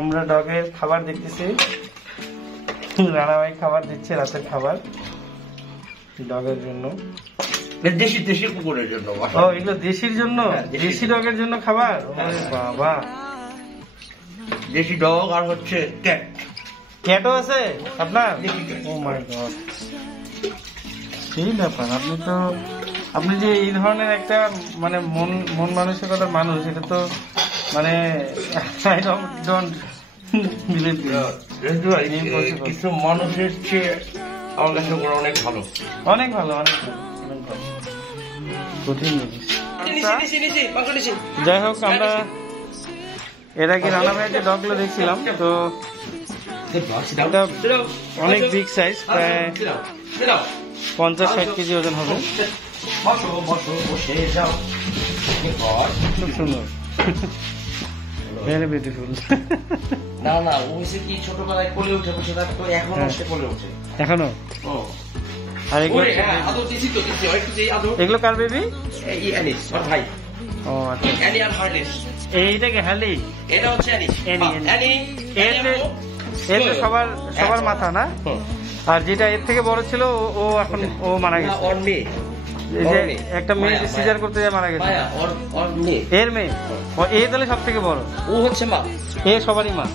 আমরা ডগের খাবার দেখতেছি, রানা ভাই খাবার দিচ্ছে, রাতের খাবার ডগের জন্য। দেশি দেশি কুকুরের জন্য। ও এগুলো দেশির জন্য, দেশি ডগের জন্য খাবার। বাবা, দেশি ডগ আর হচ্ছে ক্যাট। ক্যাটও আছে আপনার? ও মাই গড, সেই ব্যাপার। আপনি যে এই ধরনের একটা মানে মন মানসিকতার মানুষ, এটা তো মানে আই ডোন্ট বিলিভ। কিছু মানুষের চেয়ে আমার কাছে ওরা অনেক ভালো, অনেক ভালো, অনেক ভালো, অনেক ভালো, কঠিন জিনিস। যাই হোক, আমরা এর আগে রানা ভাইয়ের যে ডগগুলো দেখছিলাম, তো এটা অনেক বিগ সাইজ, প্রায় 50-60 কেজি ওজন হবে। খুব সুন্দর, ভেরি বিউটিফুল। না না, ও হচ্ছে কি ছোটবেলায় কোলে উঠে বসে থাকতো, এখনো সে কোলে ওঠে এখনো। আর এগুলো কার বেবি? ভাই। ও আচ্ছা, অ্যানি আর হার্ডিস। এইটা কি হ্যালি? এটা হচ্ছে অ্যানি। এর তো সবার মাথা না? আর যেটা এর থেকে বড় ছিল ও এখন ও মারা গেছে। ওর মেয়ে, এই যে একটা মেয়ে সিজার করতে যায় মারা গেছে, এর মেয়ে। ও এই তাহলে সব থেকে বড়, ও হচ্ছে মা, এ সবারই মা।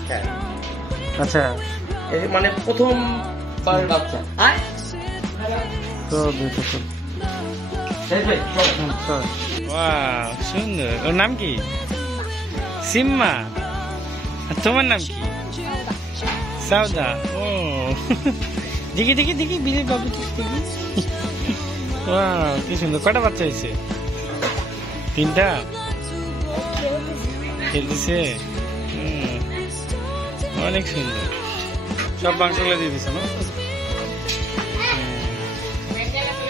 আচ্ছা, মানে প্রথম বাচ্চা তো বিউটিফুল। ওয়াও, সুন্দর। ওর নাম কি? সিম্মা। তোমার নাম কি? সাউদা। ও দেখি দেখি দেখি, বিলের বাবু দেখি। ওয়াও, কি সুন্দর। কটা বাচ্চা হয়েছে? 3টা খেলতেছে। অনেক সুন্দর। সব মাংসগুলো দিয়ে দিছে না?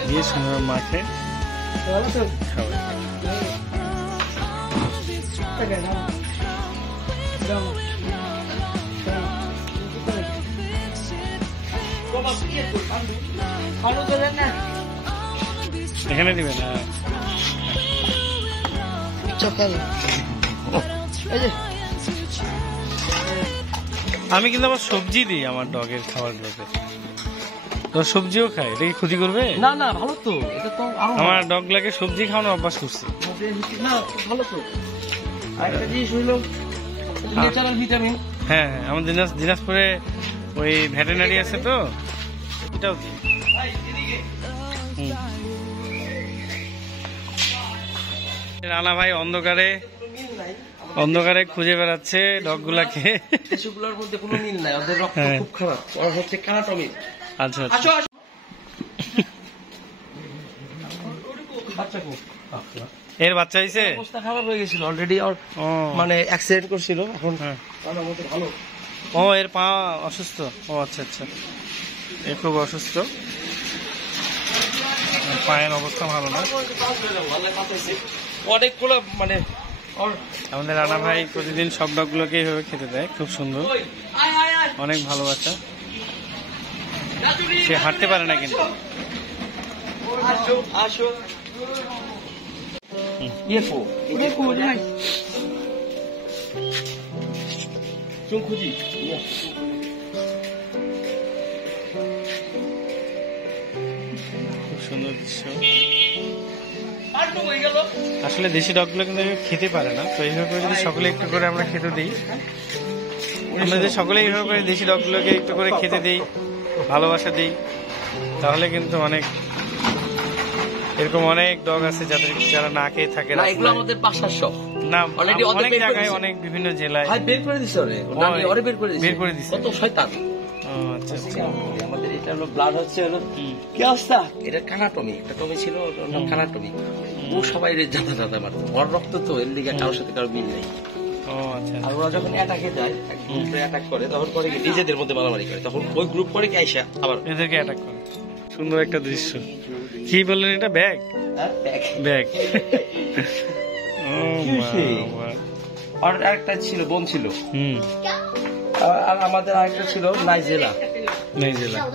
দিয়ে সুন্দর মাখে খাবে। এখানে দিবে না? আমি কিন্তু আবার সবজি দিই আমার ডগের খাবারগুলোতে। তো সবজিও খায়, এটা কি ক্ষতি করবে? না না, ভালো তো। এটা তো আমার ডগগুলোকে সবজি খাওয়ানো অভ্যাস করছি। না, ভালো তো। আরেকটা জিনিস হইলো ন্যাচারাল ভিটামিন। হ্যাঁ হ্যাঁ, আমাদের দিনাজপুরে ওই ভেটেরিনারি আছে, তো এটাও দিই। রানা ভাই অন্ধকারে খুঁজে বেড়াচ্ছে ডগগুলাকে। কিছুগুলোর মধ্যে কোনো মিল নাই, ওদের রক্ত খুব খারাপ। ওরা হচ্ছে কানাটমি। আচ্ছা আচ্ছা, এর বাচ্চা হয়েছে? অবস্থা খারাপ হয়ে গেছিল অলরেডি, আর মানে অ্যাক্সিডেন্ট করছিল। এখন ভালো। ও, এর পা অসুস্থ? ও আচ্ছা আচ্ছা, এ খুব অসুস্থ, পায়ের অবস্থা ভালো না। অনেকগুলো মানে আমাদের রানা ভাই প্রতিদিন সব ডগগুলোকে এইভাবে খেতে দেয়, খুব সুন্দর, অনেক ভালোবাসা। সে হাঁটতে পারে না কিন্তু। খুব সুন্দর দৃশ্য। আসলে দেশি ডগগুলো কিন্তু খেতে পারে না, তো এইভাবে যদি সকলে একটু করে আমরা খেতে দিই, আমরা যদি সকলে এইভাবে করে দেশি ডগগুলোকে একটু করে খেতে দিই, ভালোবাসা দিই, তাহলে কিন্তু অনেক এরকম অনেক ডগ আছে যারা না খেয়ে থাকে। না, এগুলো আমাদের বাসার সব না, অনেক জায়গায়, অনেক বিভিন্ন জেলায় বের করে দিছে। বের করে দিছে। কত শয়তান। আচ্ছা আচ্ছা, আমাদের এটা হলো ব্লাড হচ্ছে হলো কি অবস্থা, এটা কানাটমি। একটা টমি ছিল, কানাটমি। ও সবাই জাতা মারতো, ওর রক্ত তো এর লিগে কারোর সাথে কারো মিল নেই। আর ওরা যখন অ্যাটাকে যায়, গ্রুপে অ্যাটাক করে, তখন করে কি নিজেদের মধ্যে মারামারি করে, তখন ওই গ্রুপ করে কি আইসা আবার এদেরকে অ্যাটাক করে। সুন্দর একটা দৃশ্য। কি বললেন এটা? ব্যাগ? ব্যাগ। আর আরেকটা ছিল, বোন ছিল। আর আমাদের আরেকটা ছিল নাইজেলা।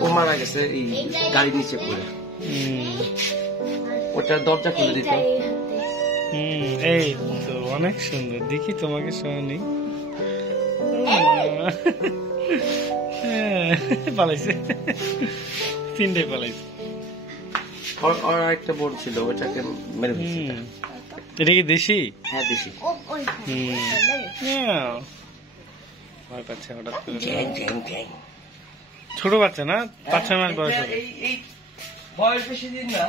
ও মারা গেছে এই গাড়ির নিচে পড়ে। ওটা দরজা খুলে দিত। এই তো অনেক সুন্দর। দেখি তোমাকে শোনি। পালাইছে, তিনটে পালাইছে। আর একটা বোর্ড ছিল, ওটাকে মেরে ফেলছে। এটা কি দেশি? হ্যাঁ দেশি। ভয় পাচ্ছে হঠাৎ করে। ছোট বাচ্চা না, 5-6 মাস বয়স হবে। বয়স বেশি দিন না।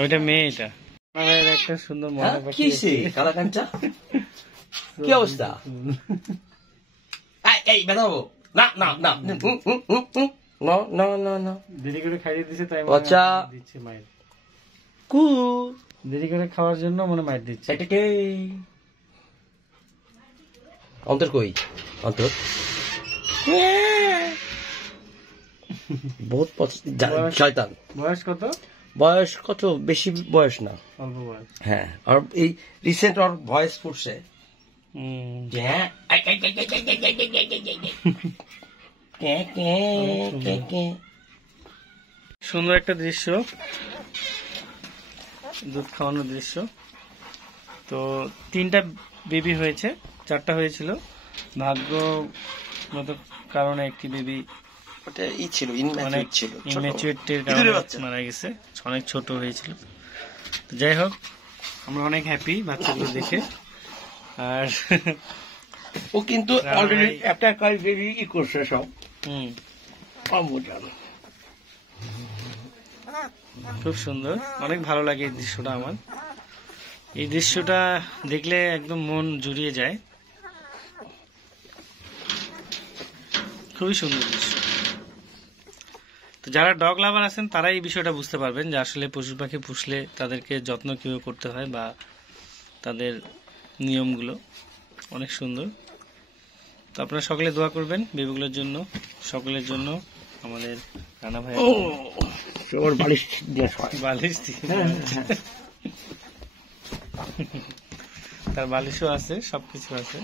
ওইটা মেয়ে, এটা একটা সুন্দর মজা পাখি। কালাকাঞ্চা কি অবস্থা? এই বেরাবো না না না না না না না, দেরি করে খাইয়ে দিচ্ছে তাই বাচ্চা দিচ্ছে মায়ের। কু দেরি করে খাওয়ার জন্য মনে মাইর দিচ্ছে। এটাকে অন্তর কই? অন্তর বহুত শয়তান। বয়স কত? বয়স কত? বেশি বয়স না, অল্প বয়স। হ্যাঁ, আর এই রিসেন্ট ওর ভয়েস ফুটছে যে হ্যাঁ সুন্দর একটা দৃশ্য, দুধ খাওয়ানোর দৃশ্য। তো 3টা বেবি হয়েছে, 4টা হয়েছিল, ভাগ্য মতো কারণে একটি বেবি ওটা ই ছিল, ইনম্যাচুর ছিল, ইনম্যাচুরিটির কারণে মারা গেছে, অনেক ছোট হয়েছিল। তো যাই হোক, আমরা অনেক হ্যাপি বাচ্চাগুলো দেখে। আর ও কিন্তু অলরেডি একটা কাজ বেবি ই করছে সব। খুব সুন্দর, অনেক ভালো লাগে এই দৃশ্যটা আমার। এই দৃশ্যটা দেখলে একদম মন জুড়িয়ে যায়, খুবই সুন্দর দৃশ্য। তো যারা ডগ লাভার আছেন তারা এই বিষয়টা বুঝতে পারবেন যে আসলে পশু পাখি পুষলে তাদেরকে যত্ন কিভাবে করতে হয় বা তাদের নিয়মগুলো অনেক সুন্দর। তো আপনারা সকলে দোয়া করবেন বেবিগুলোর জন্য, সকলের জন্য। আমাদের রানা ভাই বালিশ তার বালিশও আছে, সবকিছু আছে।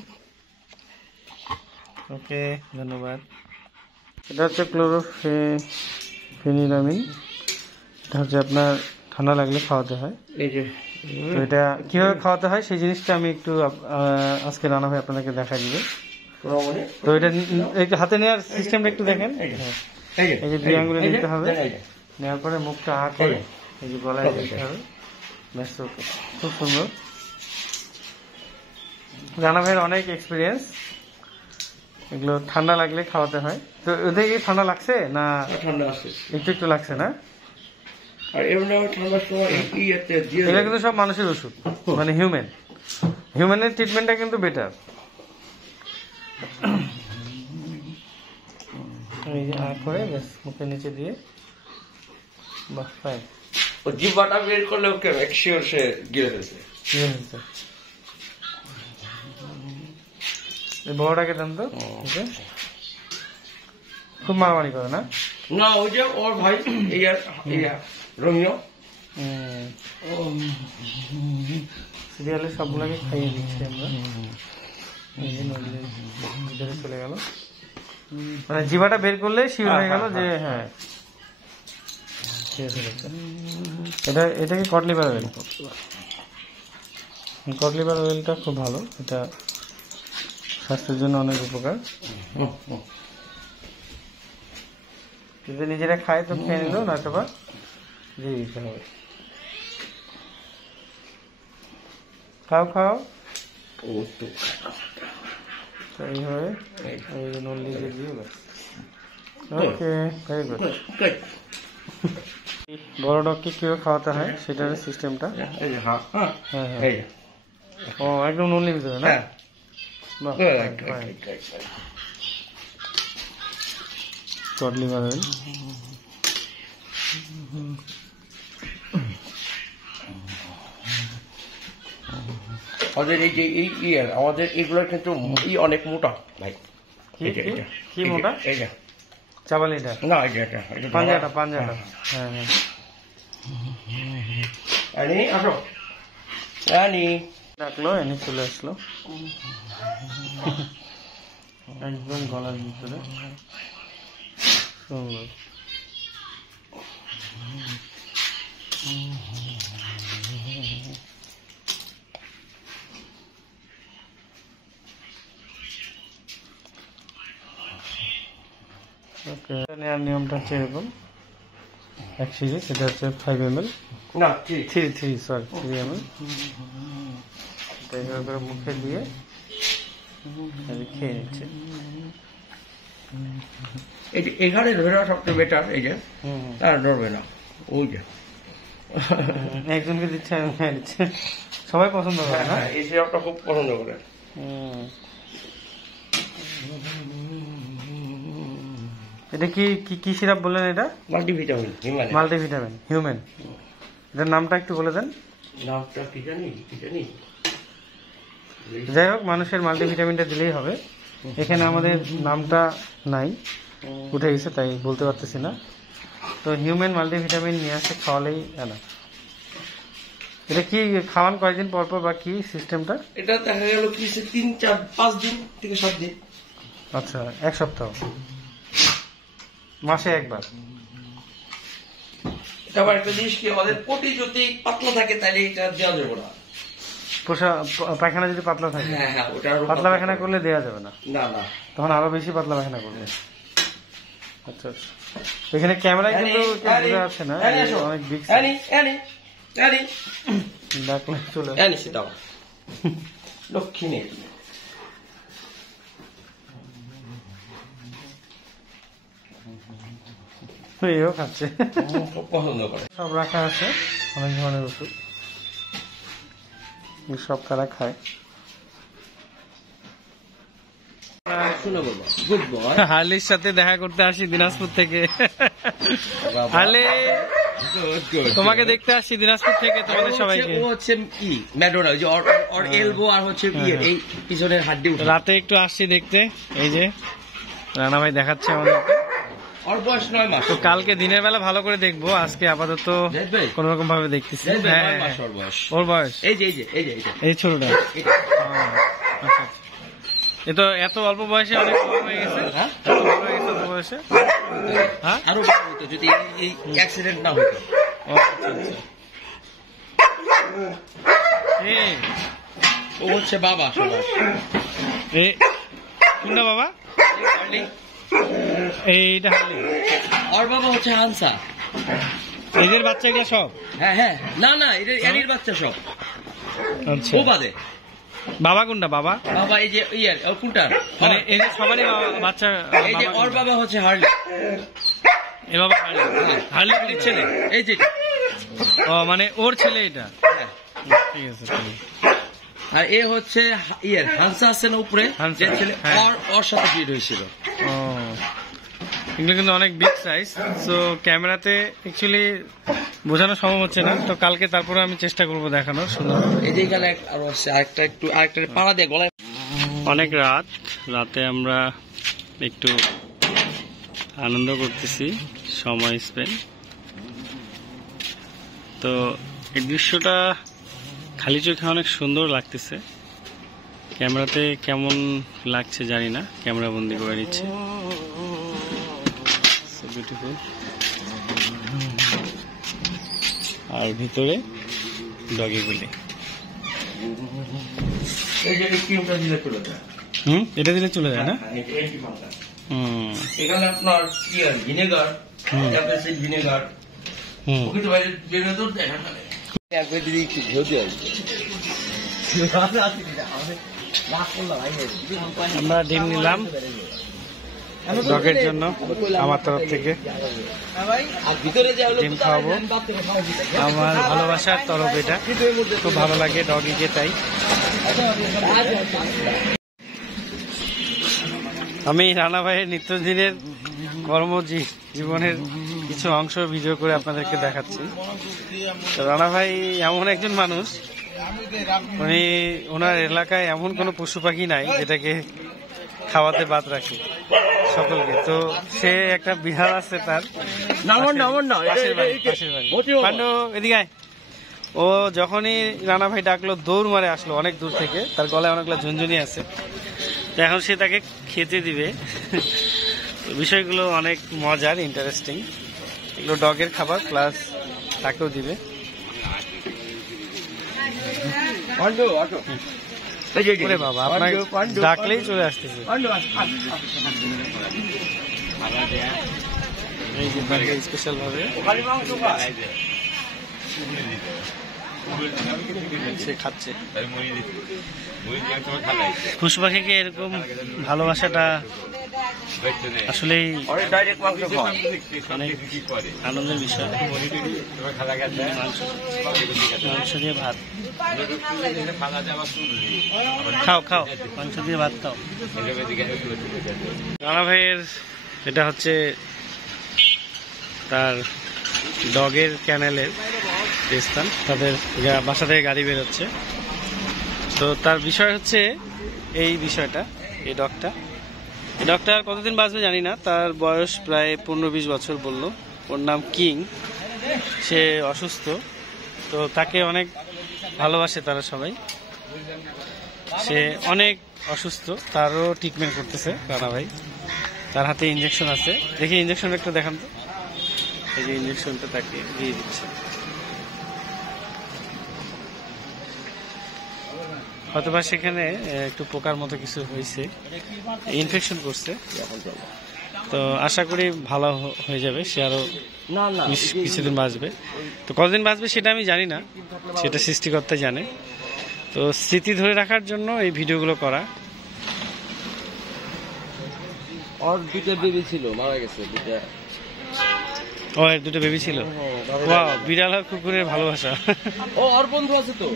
ওকে, ধন্যবাদ। এটা হচ্ছে ক্লোরোফেনিরামিন। এটা হচ্ছে আপনার ঠান্ডা লাগলে খাওয়াতে হয়। এই যে তো এটা কিভাবে খাওয়াতে হয় সেই জিনিসটা আমি একটু আজকে রানা ভাই আপনাদেরকে দেখা দিবে। তো এটা একটু হাতে নেওয়ার সিস্টেমটা একটু দেখেন। এই যে 2 আঙ্গুলে নিতে হবে, নেওয়ার পরে মুখটা করে এই যে গলায় দিতে হবে, ব্যাস। ওকে, খুব সুন্দর। রানা ভাইয়ের অনেক এক্সপিরিয়েন্স। এগুলো ঠান্ডা লাগলে খাওয়াতে হয়। তো ওদের কি ঠান্ডা লাগছে না? ঠান্ডা আছে, একটু একটু লাগছে না? আর ঠান্ডার সময় এগুলো কিন্তু সব মানুষের ওষুধ, মানে হিউম্যানের ট্রিটমেন্টটা কিন্তু বেটার। এই যে করে ব্যাস মুখের নিচে দিয়ে, বাহ, ফাইন। ও জিহ্বাটা বের করলে ওকে মেকশিওর সে গিলে ফেলছে। বড়টাকে দেন তো। খুব মারামারি করে না? না, ওই যে ওর ভাই রোমিও সিরিয়ালের সবগুলোকে খাইয়ে দিচ্ছি আমরা। এই যে নদীর ভিতরে চলে গেল, মানে জিভাটা বের করলে শিওর হয়ে গেল যে হ্যাঁ এটাকে cod liver oil. Cod liver অয়েলটা খুব ভালো, এটা স্বাস্থ্যের জন্য অনেক উপকার। যদি নিজেরা খায় তো খেয়ে নিল, না তো দিয়ে দিতে হবে। খাও এইভাবে নল্লি দিয়ে ব্যাস। ওকে, ভেরি গুড। বড় ডগকে কিভাবে খাওয়াতে হয় সেটার সিস্টেমটা। হ্যাঁ, ও একদম নল্লির ভিতরে না? Cod liver oil. আমাদের এই যে আমাদের এগুলোর কিন্তু অনেক মোটা ভাই। কি মোটা? এই যে চাবালিটা না, এটা পাঞ্জাটা। হ্যাঁ, আসো ডাকলো, এনে চলে আসলো একদম গলার ভিতরে। সুন্দর। ওকে, নেওয়ার নিয়মটা হচ্ছে এরকম, এক সিরিজ, এটা হচ্ছে 5 ml, না 3 ml। এইভাবে করে মুখে দিয়ে খেয়ে নিচ্ছে। এখানে ধরে সবচেয়ে বেটার, এই যে তারা ধরবে না, ওই যে একজনকে দিচ্ছে আর খেয়ে দিচ্ছে, সবাই পছন্দ করে না? এই সিরাপটা খুব পছন্দ করে। এটা কি কি সিরাপ বললেন? এটা মাল্টিভিটামিন, মাল্টিভিটামিন হিউম্যান। এটার নামটা একটু বলে দেন। নামটা কি জানি। যাই হোক, মানুষের মাল্টিভিটামিনটা দিলেই হবে। এখানে আমাদের নামটা নাই, উঠে গেছে, তাই বলতে পারতেছি না। তো হিউম্যান মাল্টিভিটামিন নিয়ে আসে, খাওয়ালেই না। এটা কি খাওয়ান কয়দিন পর পর বা কি সিস্টেমটা? এটা দেখা গেল কি 3, 4, 5 দিন থেকে 7 দিন। আচ্ছা, 1 সপ্তাহ, মাসে একবার। এটা আবার একটা জিনিস কি, আমাদের পটি যদি পাতলা থাকে তাহলে এটা দেওয়া যাবে না। পায়খানা যদি পাতলা থাকে, হ্যাঁ, ওটা পাতলা পায়খানা করলে দেওয়া যাবে না, না, তখন আরো বেশি পাতলা পায়খানা করবে। আচ্ছা, এখানে ক্যামেরায় কিন্তু বোঝা যাচ্ছে না, অনেক বিগ ডাকলে চলে দক্ষিণে। এও খাচ্ছে, খুব পছন্দ করে। সব রাখা আছে, অনেক ধরনের ওষুধ, সব তারা খায়। হার্লির সাথে দেখা করতে আসি দিনাজপুর থেকে। হার্লি, তোমাকে দেখতে আসছি দিনাজপুর থেকে, তোমাদের সবাইকে। ও হচ্ছে কি ম্যাডোনা, ওই যে ওর এলবো আর হচ্ছে এই পিছনের হাড্ডি। রাতে একটু আসছি দেখতে, এই যে রানা ভাই দেখাচ্ছে আমাদেরকে। ওর বয়স 9 মাস। তো কালকে দিনের বেলা ভালো করে দেখবো, আজকে আপাতত কোন রকম ভাবে দেখতেছি। ওর বয়স এই ছোটটা। আচ্ছা, এ তো এত অল্প বয়সে অনেক বড় হয়ে গেছে। হ্যাঁ, বড় হয়ে গেছে অল্প বয়সে। হ্যাঁ, আরো বড় হতো যদি এই অ্যাক্সিডেন্ট না হতো। ও হচ্ছে বাবা। কোনটা বাবা? এইটা হার্লি। ওর বাবা হচ্ছে হানসা। এদের বাচ্চা এগুলো সব? হ্যাঁ, না, এর বাচ্চা সব। আচ্ছা, ও বাদে। বাবা কোনটা? বাবা এই যে কোনটা, মানে এদের সবারই বাচ্চা। এই যে ওর বাবা হচ্ছে হার্লি। এ বাবা হার্লি ছেলে, এই যে। ও, মানে ওর ছেলে এটা। ঠিক আছে। আর এ হচ্ছে হানসা আছে না উপরে, যে ছেলে, ওর সাথে বিয়ে হয়েছিল। এগুলো কিন্তু অনেক বিগ সাইজ, তো ক্যামেরাতে অ্যাকচুয়ালি বোঝানো সম্ভব হচ্ছে না। তো কালকে তারপরে আমি চেষ্টা করবো দেখানোর সুন্দর। এই যে এখানে আরেকটা পাড়া দিয়ে গলায়। অনেক রাতে আমরা একটু আনন্দ করতেছি, সময় স্পেন্ড। তো এই দৃশ্যটা খালি চোখে অনেক সুন্দর লাগতেছে, ক্যামেরাতে কেমন লাগছে জানি না, ক্যামেরা বন্দি করে নিচ্ছে। বিউটিফুল। আর ভিতরে ডগিগুলি। এটা দিলে চলে যায় না? এখানে আপনার কি ভিনেগার, ভিনেগার আমরা ডিম নিলাম ডগের জন্য, আমার তরফ থেকে ডিম খাওয়াবো, আমার ভালোবাসার তরফ এটা, খুব ভালো লাগে ডগিকে, তাই। আমি রানা ভাইয়ের নিত্যদিনের জীবনের কিছু অংশ ভিডিও করে আপনাদেরকে দেখাচ্ছি। তো রানা ভাই এমন একজন মানুষ, উনি ওনার এলাকায় এমন কোনো পশু পাখি নাই যেটাকে খাওয়াতে বাদ রাখে সকলকে। তো সে একটা বিড়াল আছে তার, পান্ডু এদিকে। ও যখনই রানা ভাই ডাকলো দৌড় মারে আসলো অনেক দূর থেকে, তার গলায় অনেকগুলো ঝুনঝুনি আছে। তো এখন সে তাকে খেতে দিবে। বিষয়গুলো অনেক মজার, ইন্টারেস্টিং। এগুলো ডগের খাবার, প্লাস তাকেও দিবে। বাবা আপনাকে ডাকলেই চলে আসতেছে। এই যে স্পেশাল ভাবে সে খাচ্ছে। পশু পাখিকে এরকম ভালোবাসাটা আসলেই আনন্দের বিষয়। মাংস দিয়ে ভাত খাও, খাও মাংস দিয়ে ভাত খাও। রানা ভাইয়ের এটা হচ্ছে তার ডগের ক্যানেলের স্থান, তাদের বাসা থেকে গাড়ি বেরোচ্ছে। তো তার বিষয় হচ্ছে এই বিষয়টা, এই ডগটা কতদিন বাঁচবে জানি না, তার বয়স প্রায় 15-20 বছর বললো। ওর নাম কিং, সে অসুস্থ, তো তাকে অনেক ভালোবাসে তারা সবাই। সে অনেক অসুস্থ, তারও ট্রিটমেন্ট করতেছে রানা ভাই। তার হাতে ইঞ্জেকশন আছে, দেখি ইঞ্জেকশনটা একটু দেখান তো। এই যে ইঞ্জেকশনটা তাকে দিয়ে দিচ্ছে। হয়তোবা সেখানে একটু পোকার মতো কিছু হয়েছে, ইনফেকশন করছে, তো আশা করি ভালো হয়ে যাবে। সে আরো কিছুদিন বাঁচবে, তো কতদিন বাঁচবে সেটা আমি জানি না, সেটা সৃষ্টিকর্তা জানে। তো স্মৃতি ধরে রাখার জন্য এই ভিডিওগুলো করা। ওর দুটো বেবি ছিল, মারা গেছে দুটো। ও এর দুটো বেবি ছিল। ওয়াও, বিড়াল আর কুকুরের ভালোবাসা। ও ওর বন্ধু আছে তো,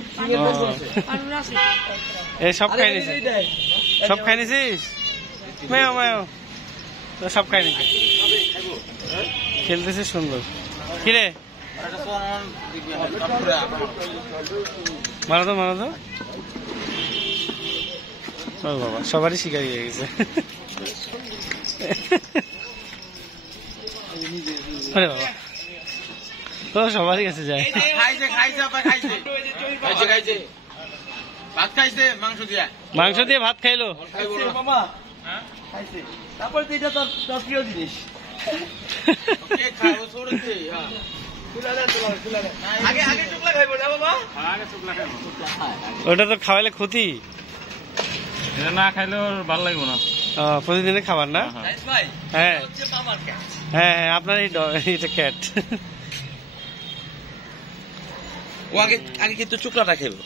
এই সব খাই নিছিস, সব খাই নিছিস, মেও মেও সব খাই নিছিস। খেলতেছে সুন্দর। কিরে মারো তো, মারো তো। ও বাবা, সবারই শিকারি হয়ে গেছে। আরে বাবা, তো সবারই কাছে যায়। মাংস দিয়ে ভাত খাইলো। তারপর তো এটা তোর প্রিয় জিনিস। ওটা তো খাওয়াইলে ক্ষতি, না খাইলে ভালো লাগবে না। প্রতিদিনের খাবার না। হ্যাঁ হ্যাঁ হ্যাঁ, আপনার এটা ক্যাট। ও আগে কিন্তু চুকলাটা খাইবো।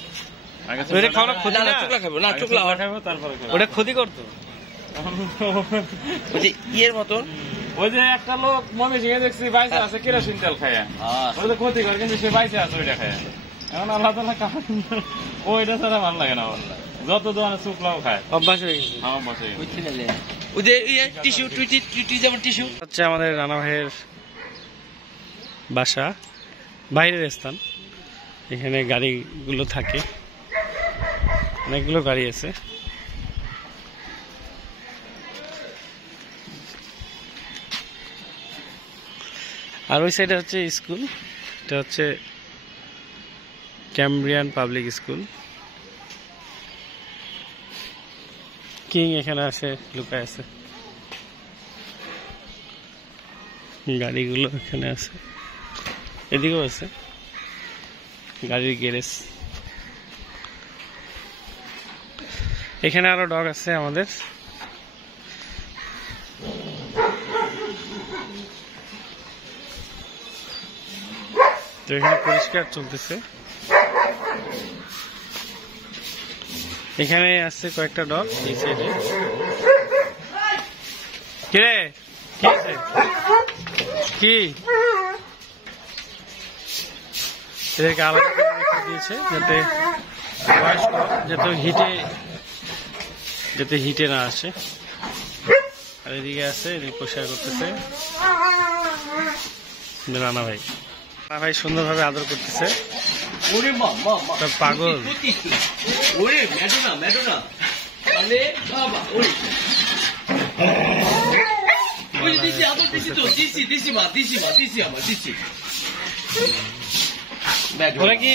ওটা খাওয়ানো ক্ষতি না, চুকলা খাইবো না, চুকলা খাইবো তারপরে ওটা ক্ষতি করতো। ইয়ের মতন ওই যে একটা লোক মনে শিখে দেখছি বাইসে আছে কেরোসিন তেল খায়, ওটা ক্ষতি করে, কিন্তু সে বাইসে আছে ওইটা খায়। এখন আল্লাহ তাআলা ওইটা ছাড়া ভালো লাগে না। যত ধরনের শুকলাও খায়, অভ্যাস হয়ে গেছে। অভ্যাস হয়ে গেছে। ওই যে টিস্যু টুইটি যেমন টিস্যু হচ্ছে আমাদের রানা ভাইয়ের বাসা, বাইরের স্থান। এখানে গাড়িগুলো থাকে, অনেকগুলো গাড়ি আছে। আর ওই সাইডে হচ্ছে স্কুল, এটা হচ্ছে ক্যামব্রিয়ান পাবলিক স্কুল। কিং এখানে আছে, লুকায় আছে। গাড়িগুলো এখানে আছে, এদিকেও আছে গাড়ির গ্যারেজ। এখানে আরো ডগ আছে আমাদের। তো এখানে পরিষ্কার চলতেছে। এখানে আছে কয়েকটা ডগ এই সাইডে। কিরে কি আছে কি? এদেরকে আলাদা করে রেখে দিয়েছে যাতে বয়স্ক যাতে হিটে না আসে। আর এদিকে আছে, এদিকে পরিষ্কার করতেছে রানা ভাই। রানা ভাই সুন্দরভাবে আদর করতেছে। পাগল ওরা কি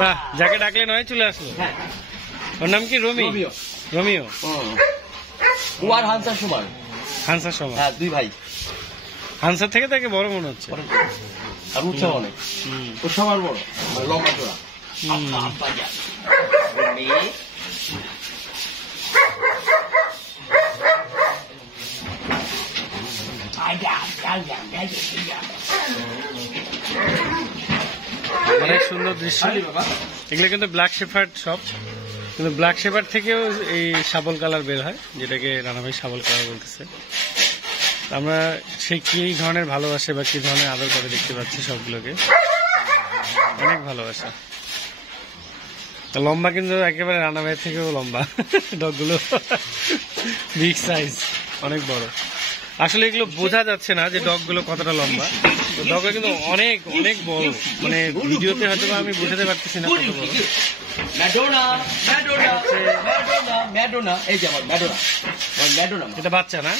বাহ, যাকে ডাকলে নয় চলে আসলো। ওর নাম কি? রোমিও। রোমিও ও আর হানসার সমান। হানসার সমান? হ্যাঁ, দুই ভাই। হানসার থেকে তাকে বড় মনে হচ্ছে, আর উচ্চা অনেক। ও সবার বড়, লম্বা চোরা। অনেক সুন্দর দৃশ্য। এগুলো কিন্তু ব্ল্যাক শেফার্ড সব, কিন্তু ব্ল্যাক শেফার্ড থেকেও এই শাবল কালার বের হয়, যেটাকে রানা ভাই শাবল কালার বলতেছে। আমরা সেই কি ধরনের ভালোবাসে বা কি ধরনের আদর করে দেখতে পাচ্ছি সবগুলোকে, অনেক ভালোবাসা। লম্বা কিন্তু একেবারে রানা ভাইয়ের থেকেও লম্বা ডগগুলো, বিগ সাইজ, অনেক বড়। আসলে এগুলো বোঝা যাচ্ছে না যে ডগগুলো কতটা লম্বা, ডগগুলো কিন্তু অনেক অনেক বড়, মানে ভিডিওতে হয়তো আমি বুঝাতে পারতেছি না কত বড়। এটা বাচ্চা না?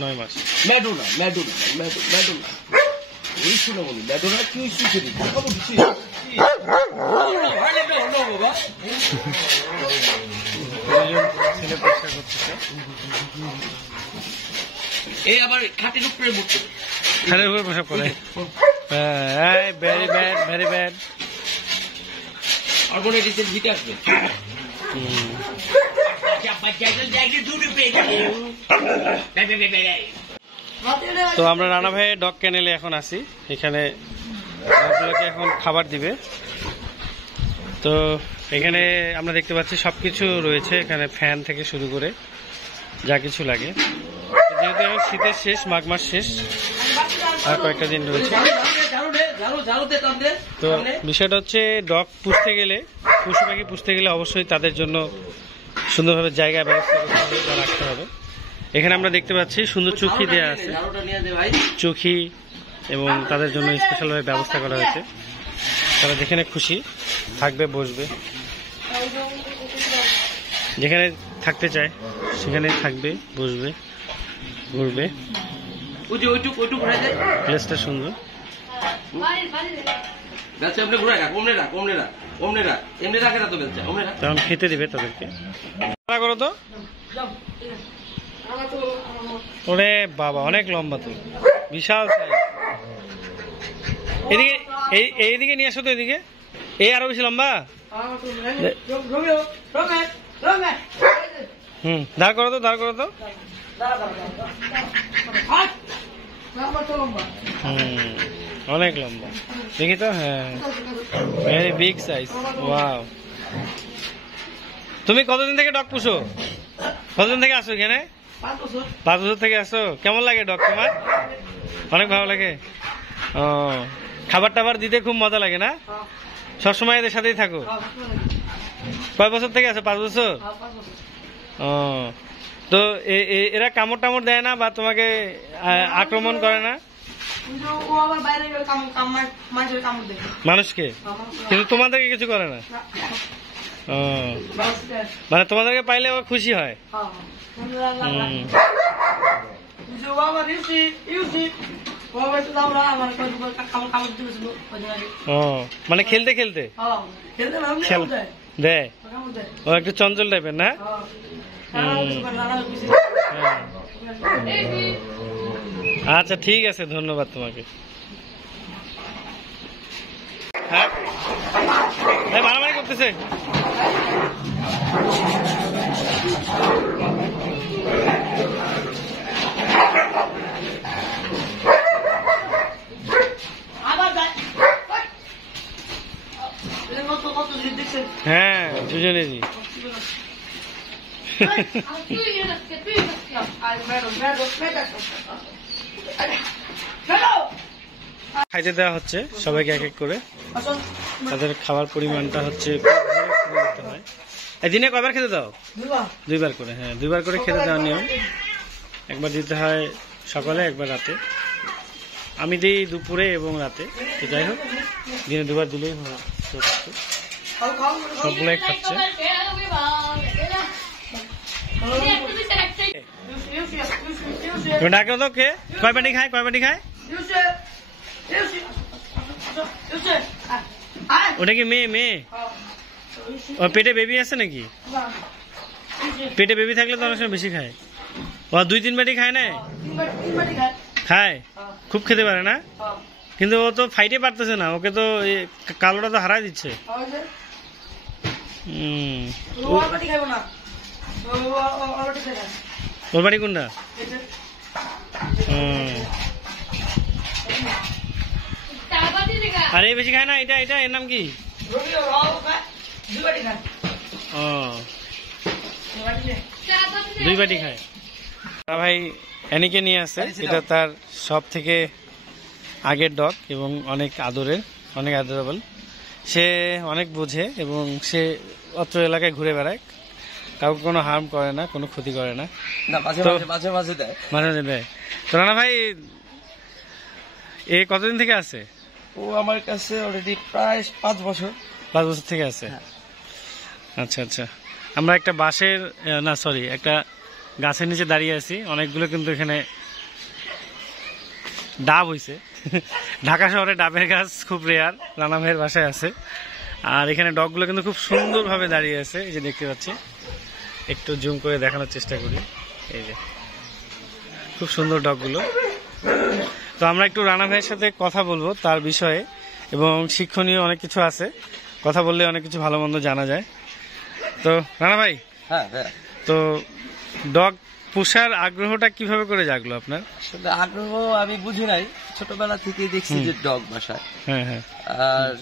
9 মাস। ছেলে পরিষ্কার করতেছে, এই আবার খাটের উপরে বসে, খাটের উপরে প্রসাব করে। Very bad, very bad. Organisation দিতে আসবে। তো আমরা রানা ভাইয়ের ডগ ক্যানেলে এখন আছি, এখানে ডগগুলোকে এখন খাবার দিবে। তো এখানে আমরা দেখতে পাচ্ছি সবকিছু রয়েছে, এখানে ফ্যান থেকে শুরু করে যা কিছু লাগে। যেহেতু এখন শীতের শেষ, মাঘ মাস শেষ, আর কয়েকটা দিন রয়েছে। তো বিষয়টা হচ্ছে ডগ পুষতে গেলে, পশু পাখি পুষতে গেলে অবশ্যই তাদের জন্য সুন্দরভাবে জায়গা ব্যবস্থা রাখতে হবে। এখানে আমরা দেখতে পাচ্ছি সুন্দর চৌকি দেওয়া আছে, চৌকি, এবং তাদের জন্য স্পেশালভাবে ব্যবস্থা করা হয়েছে। তারা যেখানে খুশি থাকবে, বসবে, যেখানে থাকতে চায় সেখানে থাকবে, বসবে, ঘুরবে। প্লেসটা সুন্দর। তখন খেতে দিবে তাদেরকে। করো তো, ওরে বাবা, অনেক লম্বা তো, বিশাল সাইজ। এদিকে, এইদিকে নিয়ে আসো তো, এদিকে। এই আরো বেশি লম্বা। দাঁড় করো তো, দাঁড় করো তো। অনেক লম্বা, দেখি তো। হ্যাঁ, ভেরি বিগ সাইজ। ওয়াও। তুমি কতদিন থেকে ডগ পুষো? কতদিন থেকে আসো এখানে? 5 বছর থেকে আসো। কেমন লাগে ডগ তোমার? অনেক ভালো লাগে। ও, খাবার টাবার দিতে খুব মজা লাগে না? সবসময় এদের সাথেই থাকো? কয় বছর থেকে আছো? 5 বছর। ও, তো এরা কামড় টামড় দেয় না বা তোমাকে আক্রমণ করে না? মানুষকে, কিন্তু তোমাদেরকে কিছু করে না? ও, মানে তোমাদেরকে পাইলে ও খুশি হয়। ও, মানে খেলতে খেলতে দেয়। ও একটু চঞ্চল টাইপের না? আচ্ছা, ঠিক আছে, ধন্যবাদ তোমাকে। হ্যাঁ, মারামারি করতেছে। হ্যাঁ, দুজনেরই। খাইতে দেওয়া হচ্ছে সবাইকে এক এক করে। তাদের খাবার পরিমাণটা হচ্ছে দিনে কয়বার খেতে দাও? 2 বার করে। হ্যাঁ, 2 বার করে খেতে দেওয়ার নিয়ম। একবার দিতে হয় সকালে, একবার রাতে। আমি দিই দুপুরে এবং রাতে। তো যাই হোক, দিনে 2 বার দিলেই সবগুলাই খাচ্ছে। ডাকে তো কে? কয় বাটি খায়? কয় বাটি খায়? ওটা কি মেয়ে? মেয়ে? ও পেটে বেবি আছে নাকি? পেটে বেবি থাকলে তো অনেক সময় বেশি খায়। ও 2-3 বাটি খায় না? খায়, খুব খেতে পারে না? কিন্তু ও তো ফাইটে পারতেছে না, ওকে তো কালোটা তো হারাই দিচ্ছে। ওর বাড়ি কোনটা? আরে বেশি খায় না, এটা এটা এর নাম কি? ও 2 বাটি খায়। ভাই অ্যানিকে নিয়ে আসছে, এটা তার সব থেকে আগের ডগ এবং অনেক আদরের, অনেক আদরেবল। সে অনেক বোঝে এবং সে অত্র এলাকায় ঘুরে বেড়ায়, কাউকে কোনো হার্ম করে না, কোনো ক্ষতি করে না, মাঝে মাঝে দেয়। তো রানা ভাই এ কতদিন থেকে আছে? ও আমার কাছে অলরেডি প্রায় 5 বছর। 5 বছর থেকে আছে। আচ্ছা আচ্ছা। আমরা একটা বাঁশের একটা গাছের নিচে দাঁড়িয়ে আছি, অনেকগুলো কিন্তু এখানে ডাব হয়েছে। ঢাকা শহরে ডাবের গাছ খুব রেয়ার, রানা ভাইয়ের বাসায় আছে। আর এখানে ডগগুলো কিন্তু খুব সুন্দরভাবে দাঁড়িয়ে আছে, এই যে দেখতে পাচ্ছি, একটু জুম করে দেখানোর চেষ্টা করি, এই যে খুব সুন্দর ডগগুলো। তো আমরা একটু রানা ভাইয়ের সাথে কথা বলবো তার বিষয়ে, এবং শিক্ষণীয় অনেক কিছু আছে, কথা বললে অনেক কিছু ভালো মন্দ জানা যায়। তো রানা ভাই, হ্যাঁ, তো ডগ পোষার আগ্রহটা কিভাবে করে জাগলো আপনার? আসলে আগ্রহ আমি বুঝি নাই, ছোটবেলা থেকে দেখছি যে ডগ বাসায়। হ্যাঁ। আর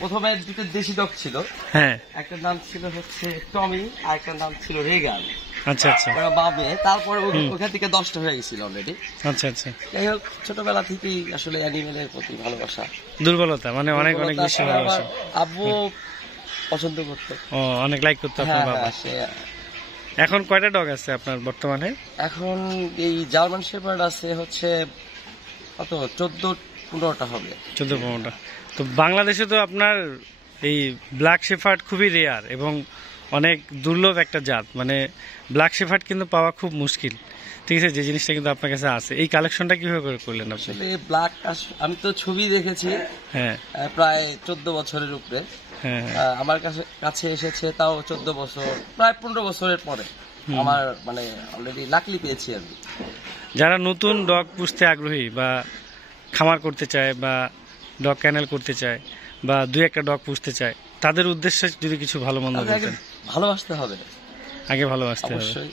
প্রথমে 2টা দেশি ডগ ছিল। হ্যাঁ, একটা নাম ছিল হচ্ছে টমি, আর একটা নাম ছিল রেগান। আচ্ছা আচ্ছা। ওরা বাবে, তারপরে ওখান থেকে 10টা হয়ে গেছিল অলরেডি। আচ্ছা আচ্ছা। যাই হোক, ছোটবেলা থেকেই আসলে অ্যানিমেলের প্রতি ভালোবাসা, দুর্বলতা মানে অনেক অনেক বেশি ভালোবাসা। আব্বু পছন্দ করতো, ও অনেক লাইক করতো আপনার বাবা। এখন কয়টা ডগ আছে আপনার বর্তমানে? এখন এই জার্মান শেপার্ড আছে হচ্ছে কত 14-15টা হবে। 14-15টা। তো বাংলাদেশে তো আপনার এই ব্ল্যাক শেফার্ড খুবই রেয়ার এবং অনেক দুর্লভ একটা জাত, মানে ব্ল্যাক শেফার্ড কিন্তু পাওয়া খুব মুশকিল, ঠিক আছে? যে জিনিসটা কিন্তু আপনার কাছে আছে, এই কালেকশনটা কিভাবে করে করলেন আপনি? আসলে ব্ল্যাক আমি তো ছবি দেখেছি, হ্যাঁ, প্রায় 14 বছরের উপরে। হ্যাঁ, আমার কাছে এসেছে তাও 14 বছর, প্রায় 15 বছরের পরে আমার মানে অলরেডি লাকলি পেয়েছি আমি। যারা নতুন ডগ পুষতে আগ্রহী বা খামার করতে চায় বা ডগ ক্যানেল করতে চায় বা 2-1টা ডগ পুষতে চায়, তাদের উদ্দেশ্যে যদি কিছু ভালো মন্দ বলতেন। ভালোবাসতে হবে, আগে ভালোবাসতে হবে। অবশ্যই